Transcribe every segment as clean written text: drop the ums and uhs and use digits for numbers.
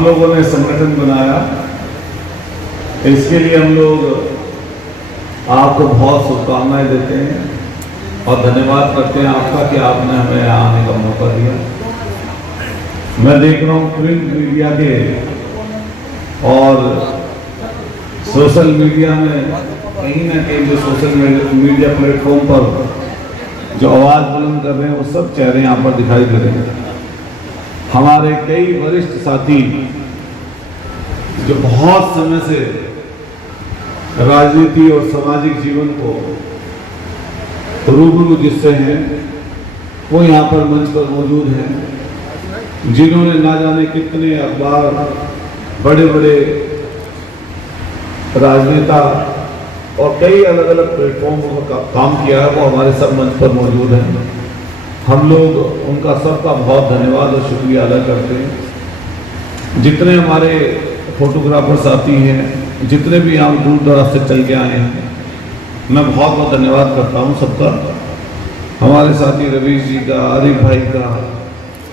आप लोगों ने संगठन बनाया, इसके लिए हम लोग आपको बहुत शुभकामनाएं देते हैं और धन्यवाद करते हैं आपका कि आपने हमें यहाँ आने का मौका दिया। मैं देख रहा हूँ प्रिंट मीडिया के और सोशल मीडिया में कहीं ना कहीं जो सोशल मीडिया प्लेटफॉर्म पर जो आवाज़ बुलंद कर रहे हैं वो सब चेहरे यहाँ पर दिखाई दे रहे हैं। हमारे कई वरिष्ठ साथी जो बहुत समय से राजनीति और सामाजिक जीवन को रूबरू जिससे हैं वो यहाँ पर मंच पर मौजूद हैं, जिन्होंने ना जाने कितने अखबार, बड़े बड़े राजनेता और कई अलग अलग प्लेटफॉर्म पर काम किया है, वो हमारे सब मंच पर मौजूद हैं। हम लोग उनका सबका बहुत धन्यवाद और शुक्रिया अदा करते हैं। जितने हमारे फोटोग्राफर साथी हैं, जितने भी यहाँ दूर दराज से चल के आए हैं, मैं बहुत बहुत धन्यवाद करता हूँ सबका। हमारे साथी रवीश जी का, आरिफ भाई का,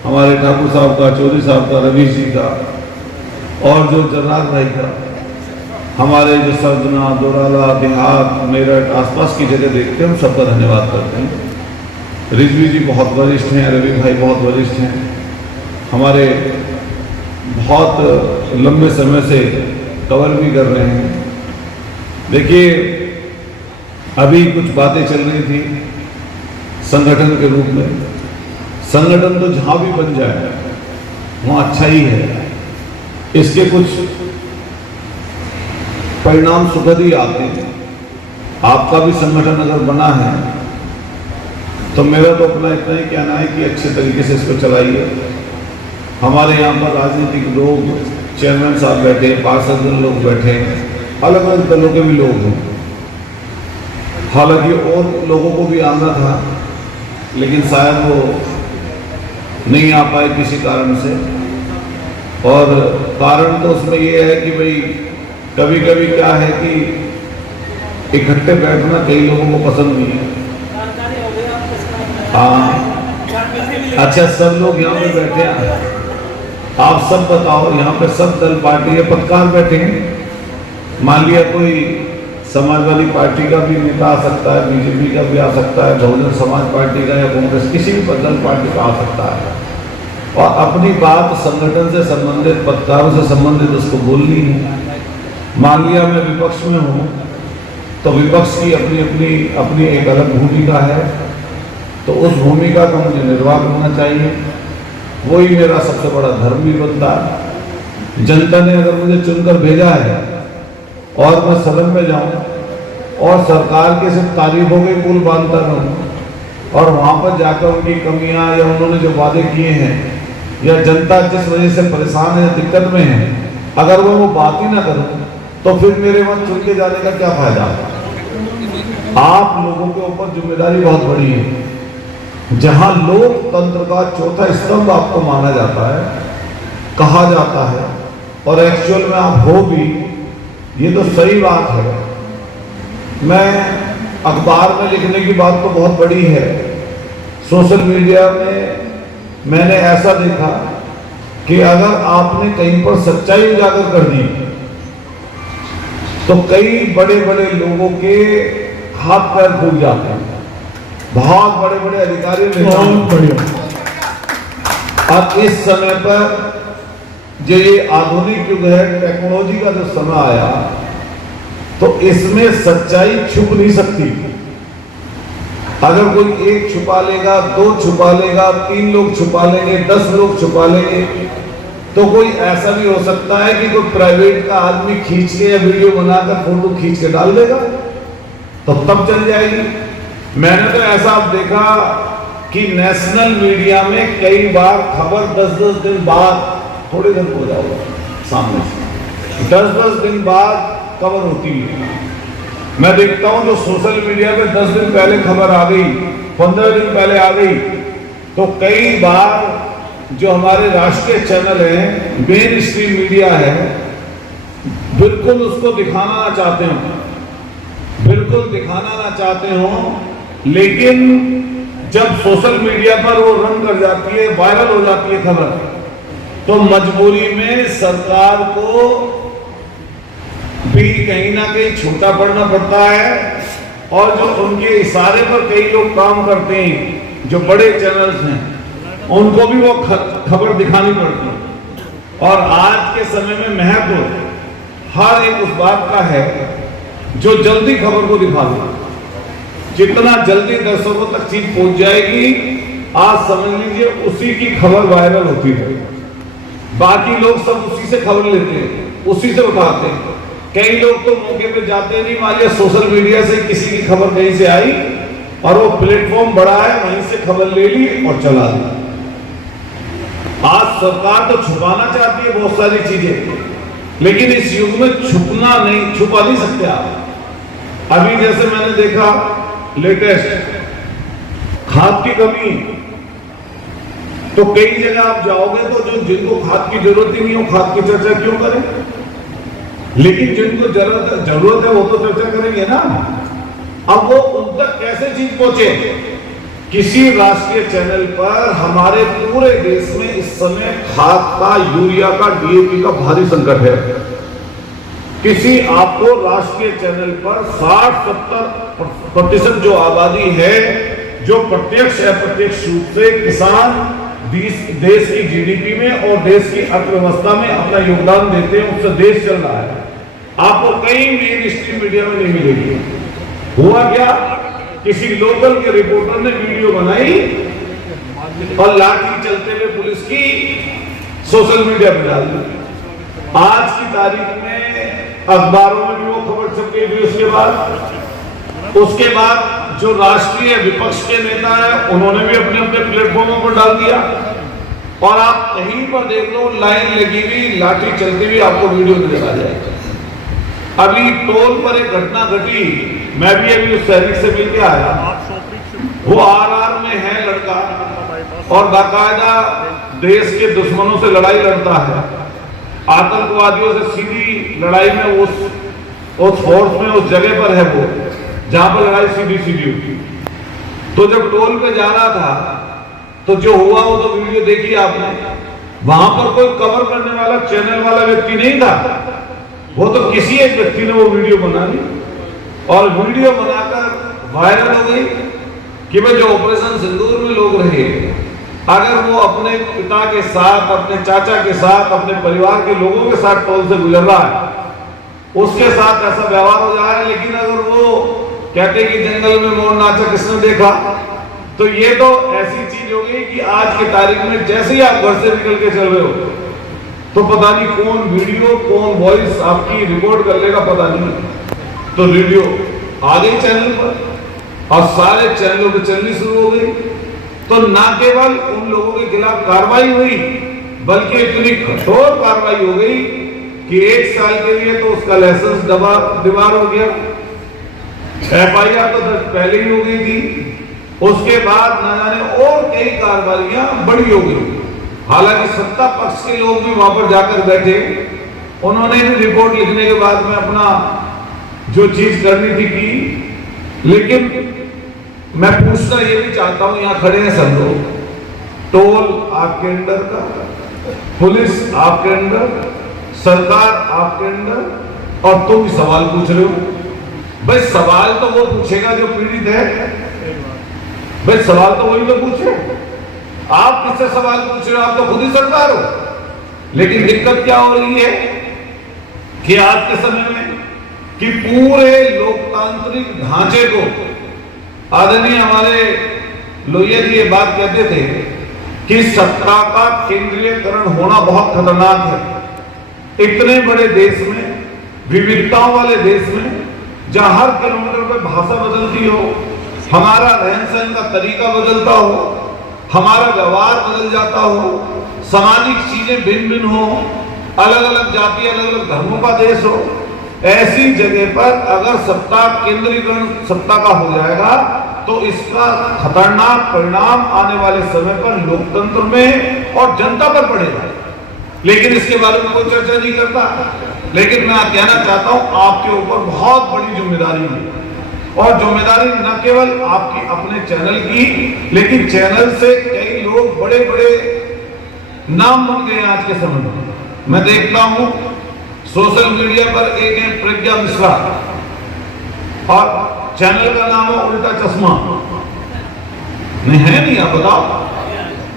हमारे ठाकुर साहब का, चौधरी साहब का, रवीश जी का और जो जर्राद भाई का, हमारे जो सरदना, दोराला, देहात, मेरठ आसपास की जगह देखते हैं, हम सबका धन्यवाद करते हैं। रिजवी जी बहुत वरिष्ठ हैं, रवि भाई बहुत वरिष्ठ हैं, हमारे बहुत लंबे समय से कवर भी कर रहे हैं। देखिए, अभी कुछ बातें चल रही थी संगठन के रूप में। संगठन तो जहां भी बन जाए वहां अच्छा ही है, इसके कुछ परिणाम सुखद ही आते हैं। आपका भी संगठन अगर बना है तो मेरा तो अपना इतना ही कहना है कि अच्छे तरीके से इसको चलाइए। हमारे यहाँ पर राजनीतिक लोग, चेयरमैन साहब बैठे, पार्षद लोग बैठे, अलग अलग दलों के भी लोग हैं। हालांकि और लोगों को भी आना था, लेकिन शायद वो नहीं आ पाए किसी कारण से। और कारण तो उसमें ये है कि भाई कभी कभी क्या है कि इकट्ठे बैठना कई लोगों को पसंद नहीं है। हाँ, अच्छा, सब लोग यहाँ पे बैठे हैं, आप सब बताओ, यहाँ पे सब दल पार्टी के पत्रकार बैठे हैं। मान लिया कोई समाजवादी पार्टी का भी नेता आ सकता है, बीजेपी का भी आ सकता है, बहुजन समाज पार्टी का या कांग्रेस, किसी भी दल पार्टी का आ सकता है, और अपनी बात संगठन से संबंधित, पत्रकारों से संबंधित उसको बोलनी है। मान लिया मैं विपक्ष में हूँ तो विपक्ष की अपनी अपनी अपनी एक अलग भूमिका है, तो उस भूमिका का मुझे निर्वाह करना चाहिए। वही मेरा सबसे बड़ा धर्म भी बनता है। जनता ने अगर मुझे चुनकर भेजा है और मैं सदन में जाऊं और सरकार की सिर्फ तारीफों के पुल बांधता रहूं और वहां पर जाकर उनकी कमियां या उन्होंने जो वादे किए हैं या जनता जिस वजह से परेशान है, दिक्कत में है, अगर वो बात ही ना करूं तो फिर मेरे वहां चुन के जाने का क्या फायदा। आप लोगों के ऊपर जिम्मेदारी बहुत बड़ी है। जहां लोकतंत्र का चौथा स्तंभ आपको माना जाता है, कहा जाता है, और एक्चुअल में आप हो भी, ये तो सही बात है। मैं अखबार में लिखने की बात तो बहुत बड़ी है, सोशल मीडिया में मैंने ऐसा देखा कि अगर आपने कहीं पर सच्चाई उजागर कर दी तो कई बड़े बड़े लोगों के हाथ पैर फूट जाते हैं, बहुत बड़े बड़े अधिकारी। बहुत बढ़िया। और इस समय पर जो ये आधुनिक युग है, टेक्नोलॉजी का जो समय आया, तो इसमें सच्चाई छुप नहीं सकती। अगर कोई एक छुपा लेगा, दो छुपा लेगा, 3 लोग छुपा लेंगे, 10 लोग छुपा लेंगे, तो कोई ऐसा भी हो सकता है कि कोई प्राइवेट का आदमी खींच के या वीडियो बनाकर फोटो खींच के डाल देगा, तो तब चल जाएगी। मैंने तो ऐसा देखा कि नेशनल मीडिया में कई बार खबर 10-10 दिन बाद, थोड़े दिन हो जाओगे सामने से, 10-10 दिन बाद खबर होती है। मैं देखता हूं जो सोशल मीडिया पे 10 दिन पहले खबर आ गई, 15 दिन पहले आ गई, तो कई बार जो हमारे राष्ट्रीय चैनल हैं, मेन स्ट्रीम मीडिया है, बिल्कुल उसको दिखाना ना चाहते हो, बिल्कुल दिखाना ना चाहते हो, लेकिन जब सोशल मीडिया पर वो रन कर जाती है, वायरल हो जाती है खबर, तो मजबूरी में सरकार को भी कहीं ना कहीं छूटा पड़ना पड़ता है, और जो उनके इशारे पर कई लोग काम करते हैं, जो बड़े चैनल्स हैं, उनको भी वो खबर दिखानी पड़ती है। और आज के समय में महत्व हर एक उस बात का है जो जल्दी खबर को दिखा दे। जितना जल्दी दर्शकों तक चीज पहुंच जाएगी, आज समझ लीजिए उसी की खबर वायरल होती है। बाकी लोग सब उसी से खबर लेते हैं, उसी से उठाते हैं। कई लोग तो मौके पे जाते नहीं, मान लिया सोशल मीडिया से किसी की खबर कहीं से आई और वो प्लेटफॉर्म बड़ा है, वहीं से खबर ले ली और चला दी। आज सरकार तो छुपाना चाहती है बहुत सारी चीजें, लेकिन इस युग में छुपा नहीं सकते आप। अभी जैसे मैंने देखा लेटेस्ट खाद की कमी, तो कई जगह आप जाओगे तो जो जिनको खाद की जरूरत ही नहीं हो, खाद की चर्चा क्यों करें? लेकिन जिनको जरूरत है वो तो चर्चा करेंगे ना। अब वो उन तक कैसे चीज पहुंचे? किसी राष्ट्रीय चैनल पर हमारे पूरे देश में इस समय खाद का, यूरिया का, डीएपी का भारी संकट है। किसी आपको राष्ट्रीय चैनल पर 60-70% जो आबादी है, जो प्रत्यक्ष या अप्रत्यक्ष रूप से किसान देश की जीडीपी में और देश की अर्थव्यवस्था में अपना योगदान देते हैं, उससे देश चल रहा है, आपको कई मेन स्ट्रीम मीडिया में नहीं मिलेगी। हुआ क्या? किसी लोकल के रिपोर्टर ने वीडियो बनाई और लाठी चलते हुए पुलिस की सोशल मीडिया पर डाल दी। आज की तारीख में अखबारों में भी वो खबर छप गई थी। उसके बाद जो राष्ट्रीय विपक्ष के नेता है, उन्होंने भी अपने अपने प्लेटफॉर्मों पर डाल दिया, और आप कहीं पर देख लो लाइन लगी हुई, लाठी चलती हुई आपको वीडियो नजर आ जाएगा। अभी टोल पर एक घटना घटी, मैं भी अभी उस सैनिक से मिलकर आया। वो आरआर में है लड़का, और बाकायदा देश के दुश्मनों से लड़ाई लड़ता है, आतंकवादियों से सीधी लड़ाई में उस फोर्स में, उस जगह पर है वो जहां पर लड़ाई सीधी होती। तो जब टोल पे जा रहा था तो जो हुआ वो तो वीडियो देखी आपने। वहां पर कोई कवर करने वाला चैनल वाला व्यक्ति नहीं था, वो तो किसी एक व्यक्ति ने वो वीडियो बना ली और वीडियो बनाकर वायरल हो गई कि भाई जो ऑपरेशन सिंदूर में लोग रहे, अगर वो अपने पिता के साथ, अपने चाचा के साथ, अपने परिवार के लोगों के साथ टोल से गुजर रहा है, उसके साथ ऐसा व्यवहार हो जा रहा है। लेकिन अगर वो कहते कि जंगल में मोर नाचा किसने देखा, तो ये तो ऐसी चीज हो गई कि आज की तारीख में जैसे ही आप घर से निकल के चल रहे हो तो पता नहीं कौन वीडियो, कौन वॉइस आपकी रिकॉर्ड कर लेगा, पता नहीं। तो वीडियो आ गई चैनल पर और सारे चैनलों पे चलनी शुरू हो गई। तो न केवल उन लोगों के खिलाफ कार्रवाई हुई, बल्कि इतनी कठोर कार्रवाई हो गई कि 1 साल के लिए तो उसका लाइसेंस दीवार हो गया। FIR तो पहले ही हो गई थी। उसके बाद न जाने और कई कार्रवाइयां बड़ी हो गई। हालांकि सत्ता पक्ष के लोग भी वहां पर जाकर बैठे, उन्होंने भी रिपोर्ट लिखने के बाद में अपना जो चीज करनी थी की। लेकिन मैं पूछना ये भी चाहता हूं, यहां खड़े हैं सब लोग, टोल आपके अंडर का, पुलिस आपके अंडर, सरकार आपके अंडर, और तुम सवाल पूछ रहे हो। भाई सवाल तो वो पूछेगा जो पीड़ित है, भाई सवाल तो वही तो पूछे। आप किससे सवाल पूछ रहे हो? आप तो खुद ही सरकार हो। लेकिन दिक्कत क्या हो रही है कि आज के समय में कि पूरे लोकतांत्रिक ढांचे को, आदरणीय हमारे लोहिया जी ये बात कहते थे कि सत्ता का केंद्रीयकरण होना बहुत खतरनाक है। इतने बड़े देश में, विविधताओं वाले देश में, जहां हर किलोमीटर पर भाषा बदलती हो, हमारा रहन सहन का तरीका बदलता हो, हमारा व्यवहार बदल जाता हो, सामाजिक चीजें भिन्न भिन्न हो, अलग अलग जाति, अलग अलग धर्मों का देश हो, ऐसी जगह पर अगर सत्ता केंद्रीकरण सत्ता का हो जाएगा तो इसका खतरनाक परिणाम आने वाले समय पर लोकतंत्र में और जनता पर पड़ेगा। लेकिन इसके बारे में कोई चर्चा नहीं करता। लेकिन मैं कहना चाहता हूं, आपके ऊपर बहुत बड़ी जिम्मेदारी है, और जिम्मेदारी न केवल आपकी अपने चैनल की, लेकिन चैनल से कई लोग बड़े बड़े नाम बन गए आज के समय में। मैं देखता हूं सोशल मीडिया पर एक है प्रज्ञा मिश्रा और चैनल का नाम है उल्टा चश्मा। नहीं है, नहीं आप बताओ।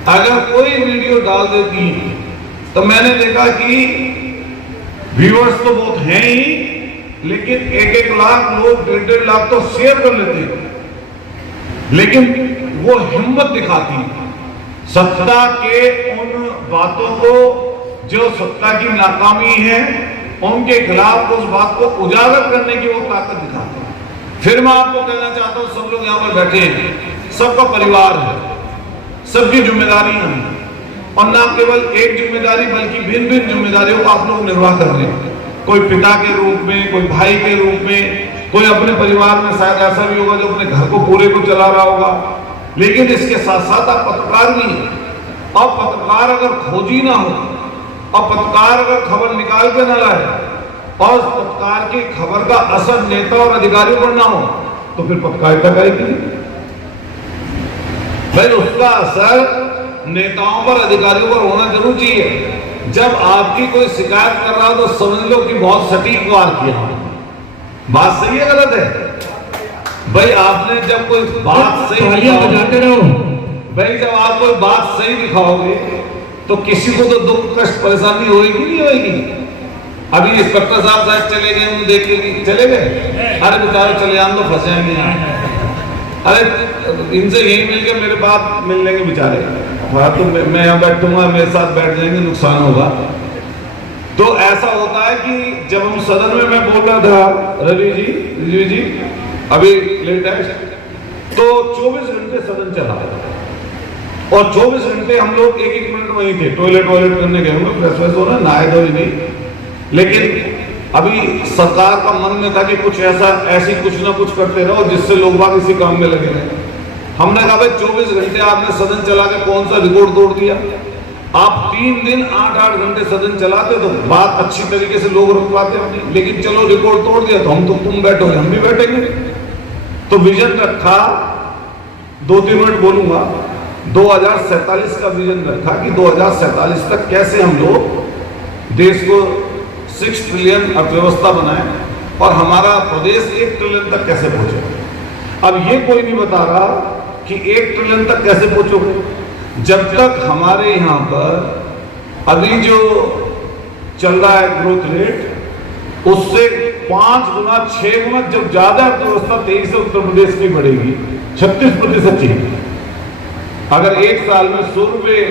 अगर कोई वीडियो डाल देती है तो मैंने देखा कि व्यूअर्स तो बहुत हैं ही, लेकिन 1-1 लाख लोग 1.5 लाख तो शेयर कर लेते हैं। लेकिन वो हिम्मत दिखाती है सत्ता के उन बातों को जो सत्ता की नाकामी है उनके खिलाफ उस बात को उजागर करने की वो ताकत दिखाते हैं। फिर मैं आपको कहना चाहता हूं, सब लोग यहां पर बैठे हैं, सबका परिवार है, सबकी जिम्मेदारियां हैं और ना केवल एक जिम्मेदारी बल्कि भिन्न भिन्न जिम्मेदारियों का आप लोग निर्वाह कर रहे हैं। कोई पिता के रूप में, कोई भाई के रूप में, कोई अपने परिवार में शायद ऐसा भी होगा जो अपने घर को पूरे को चला रहा होगा। लेकिन इसके साथ साथ आप पत्रकार भी हैं और पत्रकार अगर खोजी ना हो और पत्रकार अगर खबर निकाल के ना लाए और पत्रकार की खबर का असर नेता और अधिकारियों पर ना हो तो फिर पत्रकारिता करेगी भाई। उसका असर नेताओं पर, अधिकारियों पर होना जरूर चाहिए। जब आपकी कोई शिकायत कर रहा हो तो समझ लो कि बहुत सटीक वार किया। बात सही है गलत है भाई? आपने जब कोई बात सही बजाते रहो भाई, जब आप कोई बात सही दिखाओगे तो किसी को तो दुख कष्ट परेशानी होगी नहीं होगी। अभी इंस्पेक्टर साहब चले गए, हम देख के चले गए, अरे बेचारे चले आम तो फंसे हैं। अरे इनसे यही मिलके मेरे बात मिल लेंगे बेचारे। हाँ तो मैं यहाँ बैठूंगा, मेरे साथ बैठ जाएंगे, नुकसान होगा। तो ऐसा होता है कि जब हम सदन में, मैं बोल रहा था रवि जी अभी लेटेस्ट, तो 24 घंटे सदन चला और 24 घंटे हम लोग 1-1 मिनट वहीं थे। टॉयलेट करने गए होंगे, फ्रेश फ्रेश होना, नहाए धोए नहीं। लेकिन अभी सरकार का मन में था कि कुछ ऐसी कुछ ना कुछ करते रहो जिससे लोग बाग इसी काम में लगे रहे। हमने कहा भाई 24 घंटे आपने सदन चला के कौन सा रिकॉर्ड तोड़ दिया? आप 3 दिन 8-8 घंटे सदन चलाते तो बात अच्छी तरीके से लोग रुक पाते अपनी। लेकिन चलो रिकॉर्ड तोड़ दिया तो हम तो तुम बैठोगे हम भी बैठेंगे। तो विजन रखा, 2-3 मिनट बोलूंगा, 2047 का विजन रखा कि 2047 तक कैसे हम लोग देश को 6 ट्रिलियन अर्थव्यवस्था बनाए और हमारा प्रदेश 1 ट्रिलियन तक कैसे पहुंचे। अब ये कोई नहीं बता रहा कि 1 ट्रिलियन तक कैसे पहुंचोगे जब तक हमारे यहाँ पर अभी जो चल रहा है ग्रोथ रेट उससे 5 गुना 6 गुना जब ज्यादा अर्थव्यवस्था 23 से उत्तर प्रदेश की बढ़ेगी, 36% चाहिए। अगर एक साल में 100 रुपये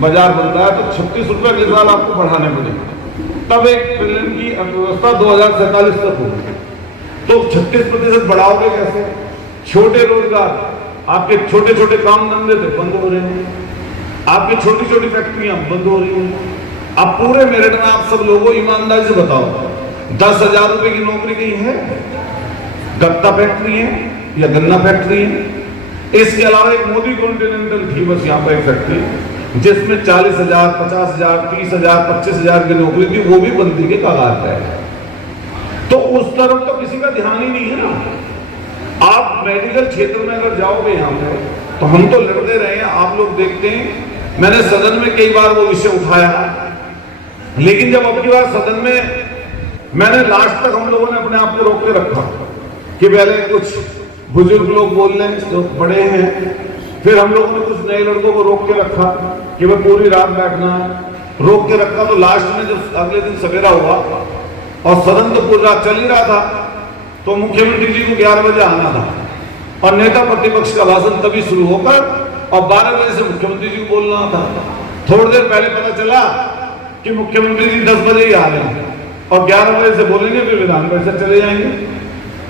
बाजार बनता है तो 36 रुपये के साल आपको बढ़ाने पड़ेंगे, तब 1 ट्रिलियन की अर्थव्यवस्था 2047 तक होगी। तो 36% बढ़ाओगे कैसे? छोटे रोजगार, आपके छोटे छोटे काम धंधे थे बंद हो रहे हैं, आपकी छोटी छोटी फैक्ट्रियां बंद हो रही हैं। अब पूरे मेरठ में आप सब लोगों ईमानदारी से बताओ, 10,000 रुपए की नौकरी कहीं है? गत्ता फैक्ट्री है या गन्ना फैक्ट्री है? इसके अलावा एक मोदी कॉन्टिनेंटल थी बस यहाँ पर एक फैक्ट्री जिसमें 40,000, 50,000, 30,000, 25,000 की नौकरी थी, वो भी बंदी के कगार पे है। तो उस तरफ तो किसी का ध्यान ही नहीं है ना। आप मेडिकल क्षेत्र में अगर जाओगे यहाँ पे तो हम तो लड़ते रहे हैं, आप लोग देखते हैं। मैंने सदन में कई बार वो विषय उठाया, लेकिन जब अब की बार सदन में मैंने लास्ट तक हम लोगों ने अपने आप को रोक के रखा कि पहले कुछ बुजुर्ग लोग बोल रहे हैं जो बड़े हैं, फिर हम लोगों ने कुछ नए लड़कों को रोक के रखा कि वह पूरी रात बैठना है, रोक के रखा। तो लास्ट में जब अगले दिन सवेरा हुआ और सदन तो पूरी रात चल ही रहा था, तो मुख्यमंत्री जी को 11 बजे आना था और नेता प्रतिपक्ष का भाषण तभी शुरू होकर और 12 बजे से मुख्यमंत्री जी को बोलना था। थोड़ी देर पहले पता चला कि मुख्यमंत्री जी 10 बजे ही आ रहे हैं और 11 बजे से बोलेंगे, फिर विधान परिषद चले जाएंगे।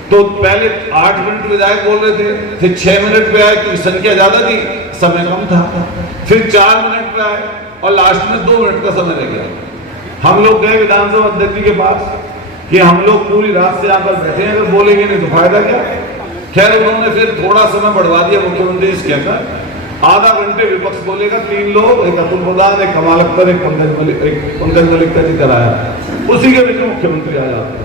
तो पहले 8 मिनट विधायक बोल रहे थे, फिर 6 मिनट पे आए क्योंकि संख्या ज्यादा थी, समय कम था, फिर 4 मिनट पे आए और लास्ट में 2 मिनट का समय रह गया। हम लोग गए विधानसभा अध्यक्ष जी के पास कि हम लोग पूरी रात से यहाँ पर बैठे हैं, अगर बोलेंगे नहीं तो फायदा क्या। खैर उन्होंने फिर थोड़ा समय बढ़वा दिया मुख्यमंत्री इसके अंदर, आधा घंटे विपक्ष बोलेगा, 3 लोग, एक अतुल प्रधान, एक कमाल अख्तर, एक पंकज मलिक का जिक्र आया, उसी के बीच में मुख्यमंत्री आ जाते।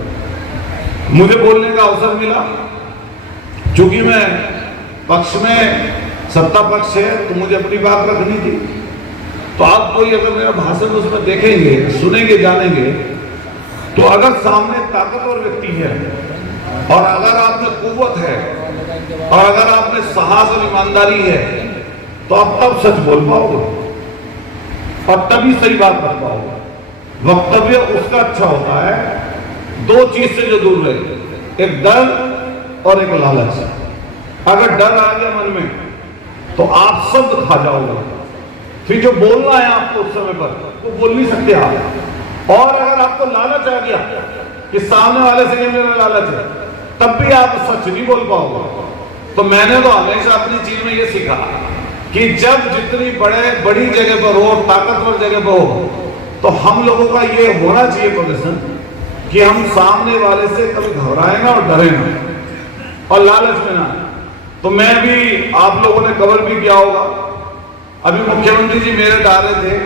मुझे बोलने का अवसर मिला, चूंकि मैं पक्ष में, सत्ता पक्ष है तो मुझे अपनी बात रखनी थी। तो आप कोई अगर मेरा भाषण उसमें देखेंगे, सुनेंगे, जानेंगे, तो अगर सामने ताकतवर व्यक्ति है और अगर आप में कुव्वत है और अगर आप में साहस और ईमानदारी है, तो आप तब सच बोल पाओगे और तभी सही बात कर पाओगे। वक्तव्य उसका अच्छा होता है दो चीज से जो दूर रहे, एक डर और एक लालच। अगर डर आ गया मन में तो आप शब्द खा जाओगे, फिर जो बोलना है आपको उस समय पर वो बोल नहीं सकते आप। और अगर आपको लालच आ गया कि सामने वाले से ये मेरा लालच है, तब भी आप सच नहीं बोल पाओगे। तो मैंने तो हमेशा अपनी चीज में ये सीखा कि जब जितनी बड़ी जगह पर हो, ताकतवर जगह पर हो, तो हम लोगों का ये होना चाहिए प्रदर्शन कि हम सामने वाले से कभी घबराए ना और डरे ना और लालच में ना। तो मैं भी, आप लोगों ने कवर भी किया होगा, अभी मुख्यमंत्री जी मेरे आ रहे थे,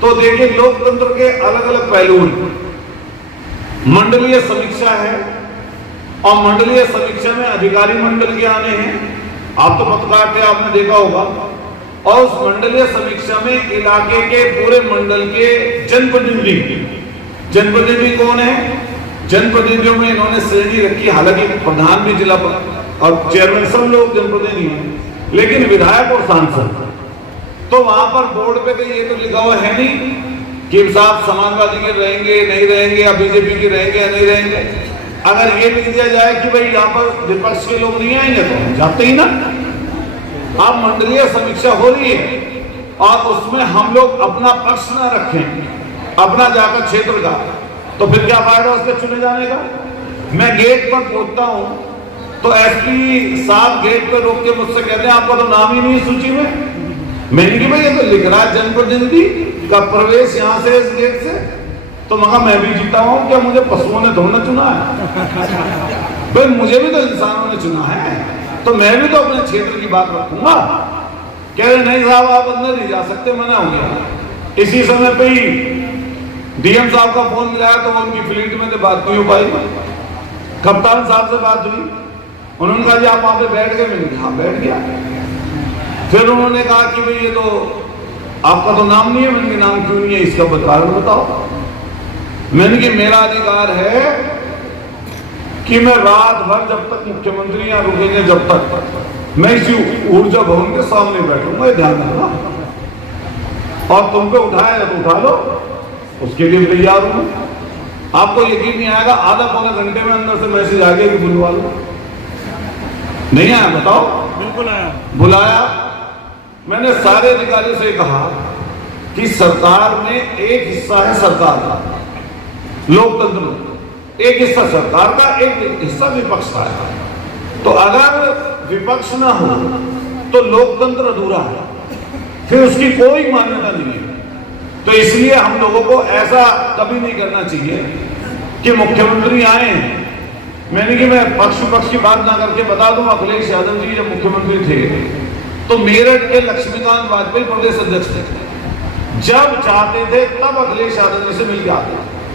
तो देखिए लोकतंत्र के अलग अलग पहलू हैं। मंडलीय समीक्षा है और मंडलीय समीक्षा में अधिकारी मंडल के आने हैं। आप तो पत्रकार थे, आपने देखा होगा। और उस मंडलीय समीक्षा में इलाके के पूरे मंडल के जनप्रतिनिधि कौन है? जनप्रतिनिधियों में इन्होंने श्रेणी रखी, हालांकि प्रधान भी जिला और चेयरमैन सब लोग जनप्रतिनिधि हैं, लेकिन विधायक और सांसद। तो वहां पर बोर्ड पे तो ये तो लिखा हुआ है नहीं कि साहब समाजवादी के रहेंगे नहीं रहेंगे या बीजेपी के रहेंगे या नहीं रहेंगे। अगर ये लिख दिया जाए कि भाई यहाँ पर विपक्ष के लोग नहीं आएंगे तो हम जाते ही ना। अब मंडलीय समीक्षा हो रही है और उसमें हम लोग अपना पक्ष ना रखें, अपना जाकर क्षेत्र का, तो फिर क्या फायदा उसके चुने जाने का। मैं गेट पर पहुंचता हूं तो एसपी साहब गेट पर रोक के मुझसे कहते हैं आपका तो नाम ही नहीं सूची में। मैंने कहा भाई ये तो लिख रहा है जनप्रतिनिधि का प्रवेश यहाँ से इस गेट से। तो मगर मैं भी जीता हूं, क्या मुझे पशुओं ने थोड़ा चुना है? भाई मुझे भी तो इंसानों ने चुना है, तो मैं भी तो अपने क्षेत्र की बात रखूंगा। कह रहे नहीं साहब आप अंदर नहीं जा सकते, मना हो गया। इसी समय पे ही डीएम साहब का फोन मिला तो उनकी फ्लीट में तो बात नहीं हो पाई। कप्तान साहब से बात हुई, उन्होंने कहा जी आप वहां पे बैठ गए? मैंने कहा बैठ गया। फिर उन्होंने कहा कि भाई ये तो आपका तो नाम नहीं है। मैंने कहा नाम क्यों नहीं है, इसका कारण बताओ। मैंने कहा मेरा अधिकार है कि मैं रात भर जब तक मुख्यमंत्री यहाँ रुकेंगे जब तक मैं इसी ऊर्जा भवन के सामने बैठूंगा, ध्यान रखना। और तुम पे उठाया तो उठा लो, उसके लिए तैयार हूं। आपको यकीन नहीं आएगा, आधा पौने घंटे में अंदर से मैसेज आ गया कि बुलवा लो। नहीं आया? बताओ। बिल्कुल आया। बुलाया। मैंने सारे अधिकारियों से कहा कि सरकार में एक हिस्सा है सरकार का, लोकतंत्र, एक हिस्सा सरकार का, एक हिस्सा विपक्ष का है। तो अगर विपक्ष ना हो तो लोकतंत्र अधूरा है, फिर उसकी कोई मान्यता नहीं है। तो इसलिए हम लोगों को ऐसा कभी नहीं करना चाहिए कि मुख्यमंत्री आए। मैंने कि मैं पक्ष विपक्ष की बात ना करके बता दूं, अखिलेश यादव जी जब मुख्यमंत्री थे तो मेरठ के लक्ष्मीकांत वाजपेयी प्रदेश अध्यक्ष थे। जब चाहते थे तब अखिलेश यादव जी से मिल के आते,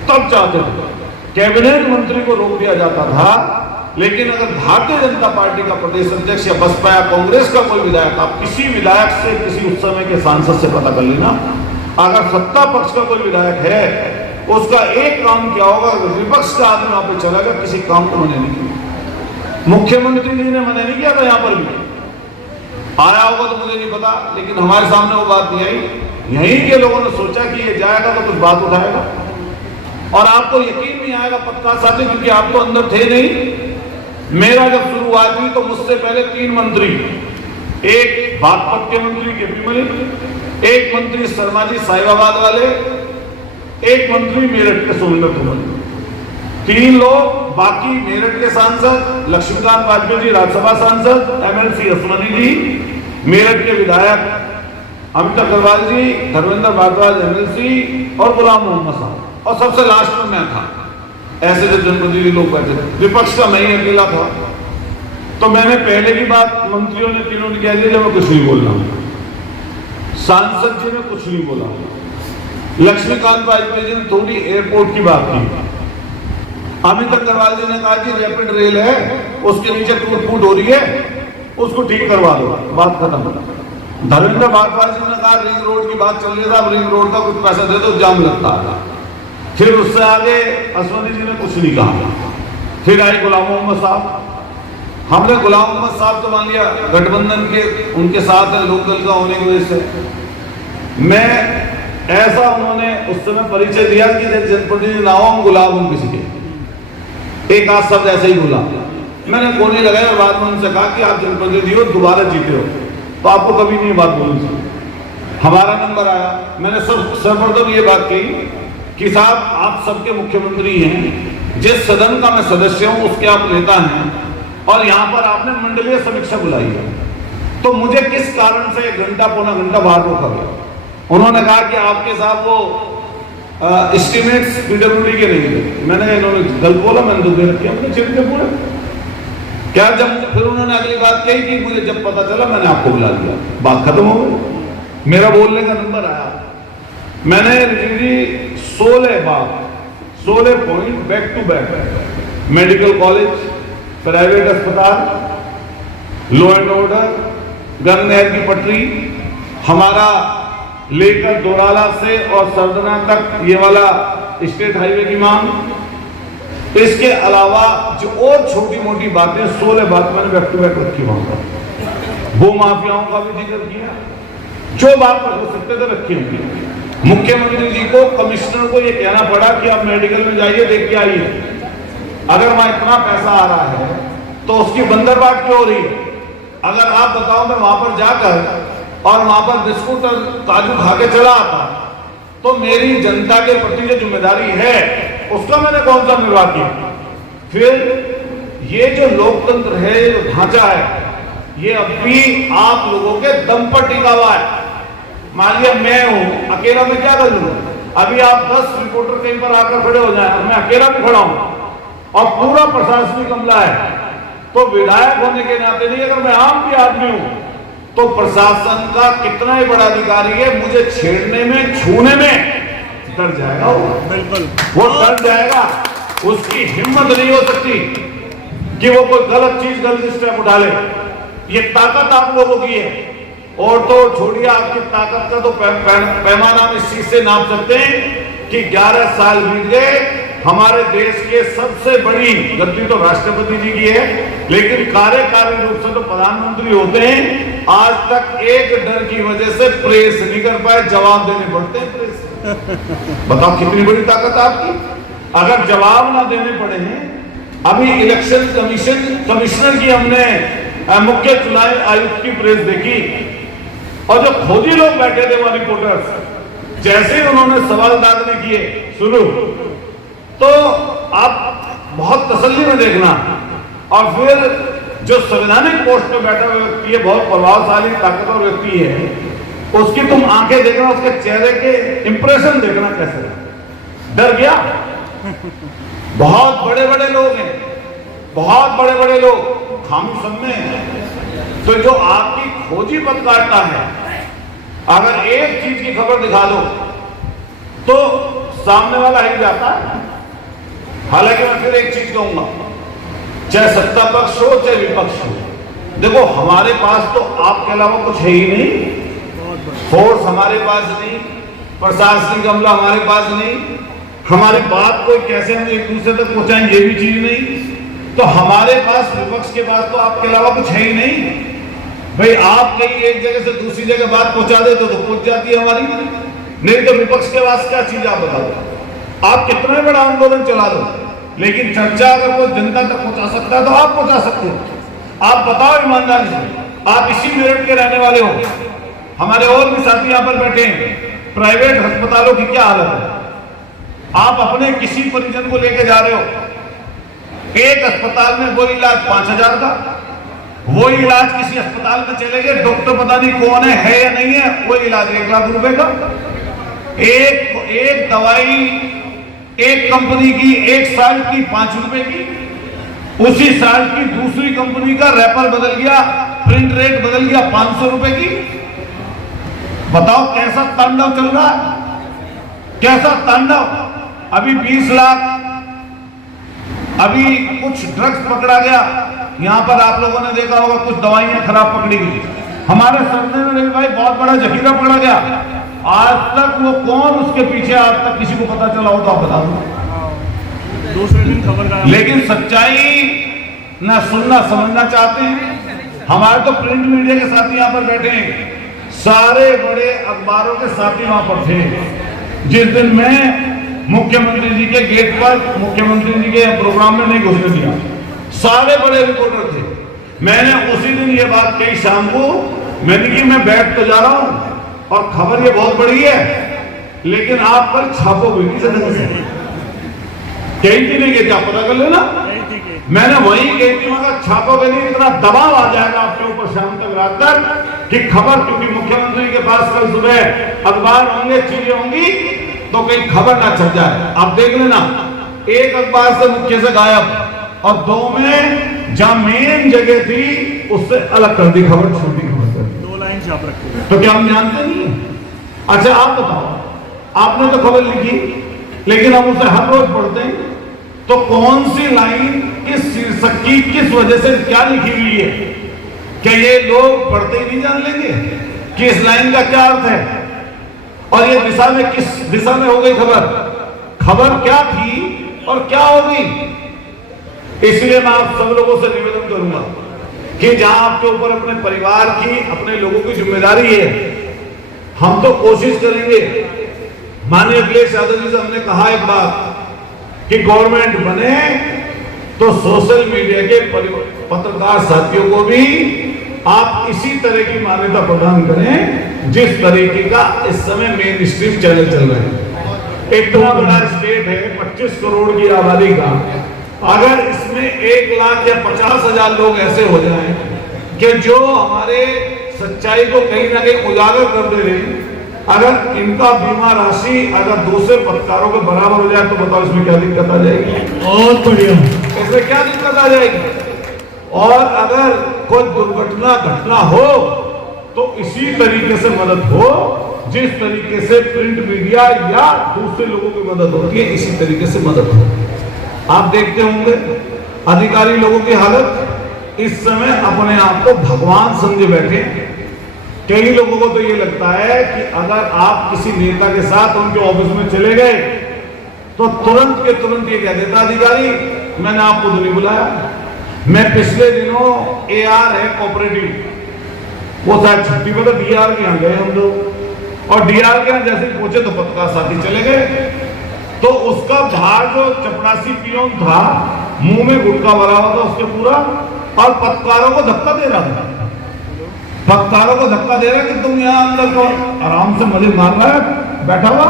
तब चाहते थे। कैबिनेट मंत्री को रोक दिया जाता था, लेकिन अगर भारतीय जनता पार्टी का प्रदेश अध्यक्ष या बसपा या कांग्रेस का कोई विधायक, आप किसी विधायक से, किसी उस समय के सांसद से पता कर लेना, अगर सत्ता पक्ष का कोई विधायक है, उसका एक काम क्या होगा, विपक्ष का आदमी वहां पे चला गया, किसी काम को उन्होंने नहीं किया। मुख्यमंत्री जी ने मना नहीं किया था, यहां पर भी आया होगा तो मुझे नहीं पता, लेकिन हमारे सामने वो बात नहीं आई। यहीं के लोगों ने सोचा कि ये जाएगा तो कुछ बात उठाएगा। और आपको यकीन नहीं आएगा पत्रकार साथी, क्योंकि आप तो अंदर थे नहीं। मेरा जब शुरुआत हुई तो मुझसे पहले 3 मंत्री, एक बागपत के मंत्री केपी मलिक, एक मंत्री शर्मा जी साहिबाबाद वाले, एक मंत्री मेरठ के सोमेंद्र तोमर, 3 लोग। बाकी मेरठ के सांसद लक्ष्मीकांत वाजपेयी जी राज्यसभा सांसद, एमएलसी असमनी जी, मेरठ के विधायक अमित अग्रवाल जी, धर्मेंद्र भारद्वाज एमएलसी और गुलाम मोहम्मद साहब, और सबसे लास्ट में मैं था। ऐसे जो जनप्रतिनिधि लोग बैठे थे, विपक्ष का मैं ही अकेला था। तो मैंने पहले की बात मंत्रियों ने, तीनों ने कह दिया, मैं कुछ नहीं बोल रहा हूं। सांसद जी ने कुछ नहीं बोला। लक्ष्मीकांत वाजपेयी जी ने थोड़ी एयरपोर्ट की बात की। अमित अग्रवाल जी ने कहा कि रैपिड रेल है, उसके नीचे टूट फूट हो रही है, उसको ठीक करवा दो, बात खत्म। धर्मेंद्र भारद्वाज जी ने कहा रिंग रोड की बात चल रही था, रिंग रोड का कुछ पैसा दे दो, जाम लगता था। फिर उससे आगे असवनी जी ने कुछ नहीं कहा। फिर आए गुलाम मोहम्मद साहब। हमने गुलाम मोहम्मद साहब तो मान लिया गठबंधन के उनके साथ है, लोकदल का होने की वजह से। मैं ऐसा उन्होंने उस समय परिचय दिया कि जनप्रतिनिधि ना हो, हम गुलाम हूं किसी के। एक आध शब्द ऐसे ही बोला, मैंने कोने लगाया और बाद में उनसे कहा कि आप जनप्रतिनिधि हो, दोबारा जीते हो तो आपको कभी नहीं बात बोलनी चाहिए। हमारा नंबर आया, मैंने सर्वप्रथम ये बात कही कि साहब आप सबके मुख्यमंत्री हैं, जिस सदन का मैं सदस्य हूं उसके आप नेता हैं, और यहाँ पर आपने मंडलीय समीक्षा बुलाई है, तो मुझे किस कारण से 1 घंटा पौना घंटा बाहर रोका गया। उन्होंने कहा कि आपके साथ वो एस्टिमेट्स पीडब्ल्यूडी के नहीं थे। मैंने कहा इन्होंने गलत बोला, मैंने तो दे रखी अपने चिन्ह के पूरे क्या। जब फिर उन्होंने अगली बात कही कि मुझे जब पता चला मैंने आपको बुला दिया, बात खत्म हो गई। मेरा बोलने का नंबर आया, मैंने 16 point back to back, medical college, private अस्पताल, लॉ एंड ऑर्डर, गंग नहर की पटरी, हमारा लेकर दोराला से और सरदना तक ये वाला स्टेट हाईवे की मांग, इसके अलावा जो और छोटी मोटी बातें 16 बात मैंने बैक टू बैक रखी वहां पर। भू माफियाओं का भी जिक्र किया, जो बात हो सकते थे रखी होंगी। मुख्यमंत्री जी को, कमिश्नर को ये कहना पड़ा कि आप मेडिकल में जाइए, देख के आइए, अगर वहां इतना पैसा आ रहा है तो उसकी बंदरबाट क्यों हो रही है। अगर आप बताओ मैं वहां पर जाकर और वहां पर बिस्कुट और काजू खा के चला आता तो मेरी जनता के प्रति जो जिम्मेदारी है उसका मैंने कौन सा निर्वाह किया। फिर ये जो लोकतंत्र है, जो ढांचा है, ये अब भी आप लोगों के दम पर टिका हुआ है। मान लिया मैं हूं अकेला, मैं क्या कर लूंगा। अभी आप 10 रिपोर्टर कहीं पर आकर खड़े हो जाए और मैं अकेला भी खड़ा हूं और पूरा प्रशासनिक अमला है, तो विधायक होने के नाते नहीं, अगर मैं आम भी आदमी हूं तो प्रशासन का कितना ही बड़ा अधिकारी है, मुझे छेड़ने में, छूने में डर जाएगा। बिल्कुल वो डर जाएगा, उसकी हिम्मत नहीं हो सकती कि वो कोई गलत चीज, गलत स्टेप उठा ले। ये ताकत आप लोगों की है। और तो छोड़िए आपकी ताकत का तो पैमाना हम इस चीज से नाप सकते हैं कि 11 साल बीत गए, हमारे देश के सबसे बड़ी गलती तो राष्ट्रपति जी की है, लेकिन कार्यकारी रूप से तो प्रधानमंत्री होते हैं। आज तक एक डर की वजह से प्रेस नहीं कर पाए, जवाब देने पड़ते हैं प्रेस। बताओ कितनी बड़ी ताकत आपकी। अगर जवाब ना देने पड़े हैं, अभी इलेक्शन कमिश्नर की हमने मुख्य चुनाव आयुक्त की प्रेस देखी, और जो खोजी लोग बैठे थे वहां रिपोर्टर्स, जैसे ही उन्होंने सवाल दागने किए शुरू, तो आप बहुत तसल्ली में देखना। और फिर जो संवैधानिक पोस्ट पे बैठा हुआ व्यक्ति है, बहुत प्रभावशाली ताकतवर व्यक्ति है, उसकी तुम आंखें देखना, उसके चेहरे के इंप्रेशन देखना कैसे डर गया। बहुत बड़े बड़े लोग हैं, बहुत बड़े बड़े लोग हम सब में। तो जो आपकी खोजी पद काटता है, अगर एक चीज की खबर दिखा दो तो सामने वाला हिल जाता है। हालांकि मैं फिर एक चीज कहूंगा, चाहे सत्ता पक्ष हो चाहे विपक्ष हो, देखो हमारे पास तो आपके अलावा कुछ है ही नहीं। फोर्स हमारे पास नहीं, प्रशासनिक अमला हमारे पास नहीं, हमारी बात को कैसे हम एक दूसरे तक पहुंचाएं ये भी चीज नहीं। तो हमारे पास, विपक्ष के पास तो आपके अलावा कुछ है ही नहीं। भाई आप कहीं एक जगह से दूसरी जगह बात पहुंचा देते तो पहुंच जाती है हमारी, नहीं तो विपक्ष के पास क्या चीज आप बता दो। आप कितना बड़ा आंदोलन चला दो, लेकिन चर्चा अगर कोई जनता तक पहुंचा सकता है तो आप पहुंचा सकते हो। आप बताओ ईमानदारी से, आप इसी मेरठ के रहने वाले हो, हमारे और भी साथी यहाँ पर बैठे हैं, प्राइवेट अस्पतालों की क्या हालत है। आप अपने किसी परिजन को लेके जा रहे हो, एक अस्पताल में वो इलाज 5000 का, वो इलाज किसी अस्पताल में चले गए, डॉक्टर पता नहीं कौन है या नहीं है, वो इलाज 1 लाख रुपए का। एक दवाई एक कंपनी की 1 साल की 5 रुपए की, उसी साल की दूसरी कंपनी का रैपर बदल गया, प्रिंट रेट बदल गया 500 रुपए की। बताओ कैसा तांडव चल रहा है, कैसा तांडव। अभी 20 लाख, अभी कुछ ड्रग्स पकड़ा गया, यहां पर आप लोगों ने देखा होगा कुछ दवाइयां खराब पकड़ी गई, हमारे सरने में भाई बहुत बड़ा जखीरा पड़ा गया, आज तक वो कौन उसके पीछे आज तक किसी को पता चला हो तो आप बता दो। दूसरे दिन खबर, लेकिन सच्चाई ना सुनना समझना चाहते हैं। हमारे तो प्रिंट मीडिया के साथी यहाँ पर बैठे हैं, सारे बड़े अखबारों के साथी वहां पर थे। जिस दिन मैं मुख्यमंत्री जी के गेट पर मुख्यमंत्री जी के प्रोग्राम में नहीं घुसने दिया, सारे बड़े रिपोर्टर थे। मैंने उसी दिन ये बात कही शाम को, मैंने कि मैं बैठ तो जा रहा हूं और खबर ये बहुत बड़ी है, लेकिन आप कल छापोगे नहीं सकते। कहीं थी नहीं, क्या पता कर लेना। मैंने वही कही थी, मगर छापोगे नहीं, इतना दबाव आ जाएगा आपके ऊपर शाम तक रात तक कि खबर, क्योंकि मुख्यमंत्री के पास कल सुबह अखबार होंगे, चीजें होंगी, तो कहीं खबर ना चल जाए। आप देख लेना, एक अखबार से मुख्य से गायब और दो में जहां मेन जगह थी उससे अलग कर दी खबर, छोटी खबर कर दी, 2 लाइन छाप रखी। तो क्या हम जानते नहीं है? अच्छा आप बताओ, आपने तो खबर लिखी, लेकिन हम उसे हर रोज पढ़ते हैं, तो कौन सी लाइन किस शीर्षक की किस वजह से क्या लिखी हुई है, क्या ये लोग पढ़ते ही नहीं जान लेंगे कि इस लाइन का क्या अर्थ है और ये दिशा में किस दिशा में हो गई खबर, खबर क्या थी और क्या हो गई। इसलिए मैं आप सब लोगों से निवेदन करूंगा कि जहां आपके ऊपर अपने परिवार की, अपने लोगों की जिम्मेदारी है, हम तो कोशिश करेंगे। माननीय अखिलेश यादव जी से हमने कहा एक बात कि गवर्नमेंट बने तो सोशल मीडिया के पत्रकार साथियों को भी आप इसी तरह की मान्यता प्रदान करें जिस तरीके का इस समय मेन स्ट्रीम चैनल चल रहे हैं। इतना बड़ा स्टेट है, 25 करोड़ की आबादी का, अगर इसमें 1 लाख या 50,000 लोग ऐसे हो जाएं कि जो हमारे सच्चाई को कहीं ना कहीं उजागर कर दे रहे, अगर इनका बीमा राशि अगर दूसरे पत्रकारों के बराबर हो जाए तो बताओ इसमें क्या दिक्कत आ जाएगी? बहुत बढ़िया, इसमें क्या दिक्कत आ जाएगी? और अगर कोई दुर्घटना घटना हो तो इसी तरीके से मदद हो जिस तरीके से प्रिंट मीडिया या दूसरे लोगों की मदद होती है, इसी तरीके से मदद हो। आप देखते होंगे अधिकारी लोगों की हालत, इस समय अपने आप को भगवान समझे बैठे। कई लोगों को तो ये लगता है कि अगर आप किसी नेता के साथ उनके ऑफिस में चले गए तो तुरंत के तुरंत ये कह देता अधिकारी मैंने आपको तो नहीं बुलाया। मैं पिछले दिनों AR है कोऑपरेटिव, वो शायद छुट्टी पर, तो DR के यहाँ गए हम लोग, और DR के यहाँ जैसे पहुंचे तो पत्रकार साथी चले गए, तो उसका बाहर जो चपरासी पियोन था मुंह में गुटखा भरा हुआ था उसके पूरा, और पत्रकारों को धक्का दे रहा था। पत्रकारों को धक्का दे रहा है कि तुम यहाँ अंदर को आराम से मजे मार रहा है बैठा हुआ।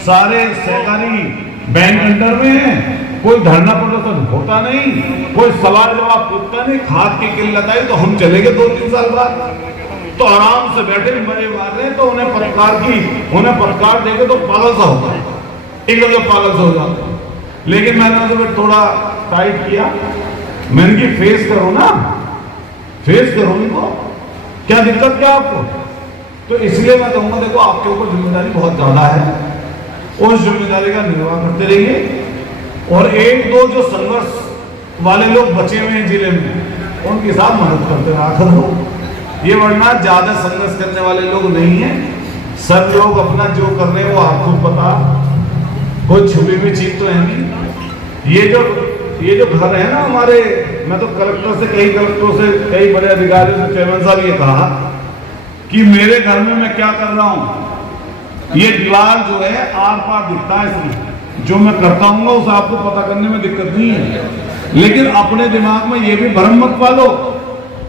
सारे सहकारी बैंक अंडर में है, कोई धरना प्रदर्शन होता नहीं, कोई सवाल जवाब पूछता नहीं, खाद की किल्लत आई तो हम चले गए 2-3 साल बाद, तो आराम से बैठे मजे मार रहे, तो उन्हें पत्रकार देखे तो पागल सा होता है, एकदम से पागल सा हो जाता है। लेकिन मैंने उसे थोड़ा टाइट किया, मैंने कि फेस करो ना, फेस करो इनको, क्या दिक्कत क्या आपको? तो इसलिए मैं कहूँगा देखो आपके ऊपर जिम्मेदारी बहुत ज्यादा है, उस जिम्मेदारी का निर्वाह करते रहिए। और 1-2 जो संघर्ष वाले लोग बचे हुए हैं जिले में उनके साथ मदद करते रहा करो, ये वरना ज्यादा संघर्ष करने वाले लोग नहीं है, सब लोग अपना जो कर रहे हैं वो आपको पता, कोई छुपी हुई चीज तो है नहीं। ये जो घर है ना हमारे, मैं तो कलेक्टर से कई बड़े अधिकारियों से चेयरमैन साहब ये कहा कि मेरे घर में मैं क्या कर रहा हूं, ये दीवार जो है आर पार दिखता है, इसमें जो मैं करता हूँ उसे आपको पता करने में दिक्कत नहीं है, लेकिन अपने दिमाग में ये भी भ्रम मत पालो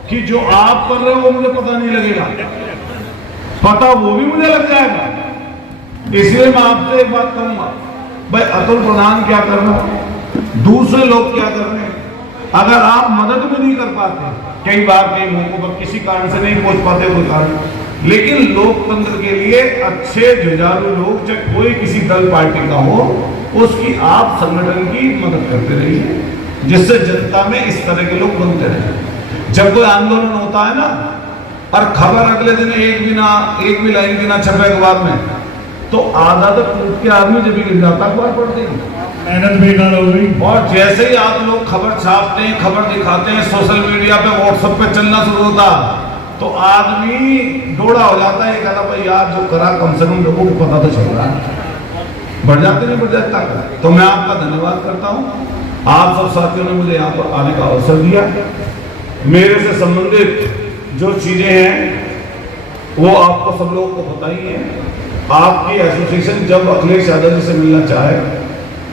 कि जो आप कर रहे हो वो मुझे पता नहीं लगेगा, पता वो भी मुझे लग जाएगा। इसलिए मैं आपसे एक बात कहूंगा, भाई अतुल प्रधान क्या कर रहा है, दूसरे लोग क्या कर रहे हैं, अगर आप मदद भी नहीं कर पाते, कई बार कई मौकों पर किसी कारण से नहीं पहुंच पाते कोई कारण, लेकिन लोकतंत्र के लिए अच्छे जुझारू लोग चाहे कोई किसी दल पार्टी का हो, उसकी आप संगठन की मदद करते रहिए, जिससे जनता में इस तरह के लोग बनते रहे। जब कोई आंदोलन होता है ना और खबर अगले दिन एक भी लाइन की ना छपे अखबार में, तो आधा तो टूट के आदमी जब भी गिर जाता अखबार पढ़ते हैं, मेहनत बेकार हो गई। और जैसे ही आप लोग खबर छापते हैं, खबर दिखाते हैं, सोशल मीडिया पे, व्हाट्सएप पे चलना शुरू होता, तो आदमी डोड़ा हो जाता है, ये कहता भाई यार जो करा कम से कम लोगों को पता तो चल रहा है। बढ़ जाते नहीं बढ़ जाता। तो मैं आपका धन्यवाद करता हूँ, आप सब साथियों ने मुझे यहाँ पर आने का अवसर दिया। मेरे से संबंधित जो चीजें हैं वो आपको सब लोगों को पता ही है। आपकी एसोसिएशन जब अखिलेश यादव जी से मिलना चाहे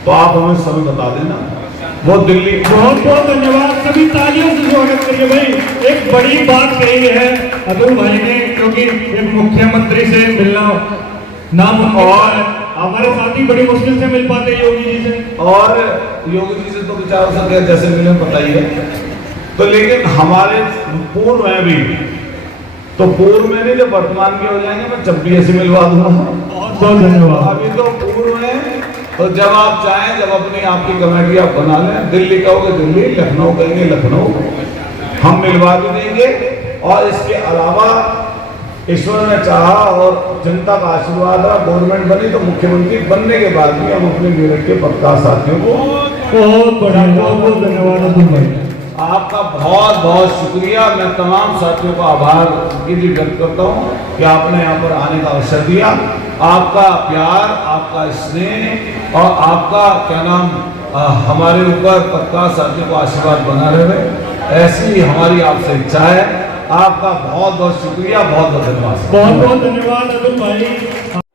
तो आप हमें समय बता देना। वो दिल्ली बहुत बहुत धन्यवाद, सभी तालियों से स्वागत करिए भाई। एक बड़ी बात कही है अतुल भाई ने, क्योंकि एक मुख्यमंत्री से मिलना नामुमकिन है। हमारे साथी बड़ी मुश्किल से मिल पाते योगी जी से, और योगी जी से तो विचारों से जैसे मिले पता ही है। तो लेकिन हमारे पूर्व में भी, तो पूर्व में नहीं, जब वर्तमान के हो जाएंगे मैं जब भी ऐसे मिलवा दूंगा। बहुत बहुत धन्यवाद। अभी तो पूर्व में, तो जब आप चाहें, जब अपनी आपकी कमेटी आप बना लें, दिल्ली कहोगे दिल्ली, लखनऊ कहेंगे लखनऊ, हम मिलवा भी देंगे। और इसके अलावा ईश्वर ने चाहा और जनता का आशीर्वाद रहा, गवर्नमेंट बनी, तो मुख्यमंत्री बनने के बाद भी हम अपने मेरठ के पत्रकार साथियों को बहुत बहुत धन्यवाद अतुल भाई। आपका बहुत बहुत शुक्रिया। मैं तमाम साथियों का आभार भी व्यक्त करता हूँ कि आपने यहाँ पर आने का अवसर दिया। आपका प्यार, आपका स्नेह और आपका क्या नाम हमारे ऊपर पत्रकार साथियों को आशीर्वाद बना रहे, ऐसी हमारी आपसे इच्छा है। आपका बहुत बहुत शुक्रिया, बहुत बहुत धन्यवाद। बहुत बहुत धन्यवाद अतुल भाई।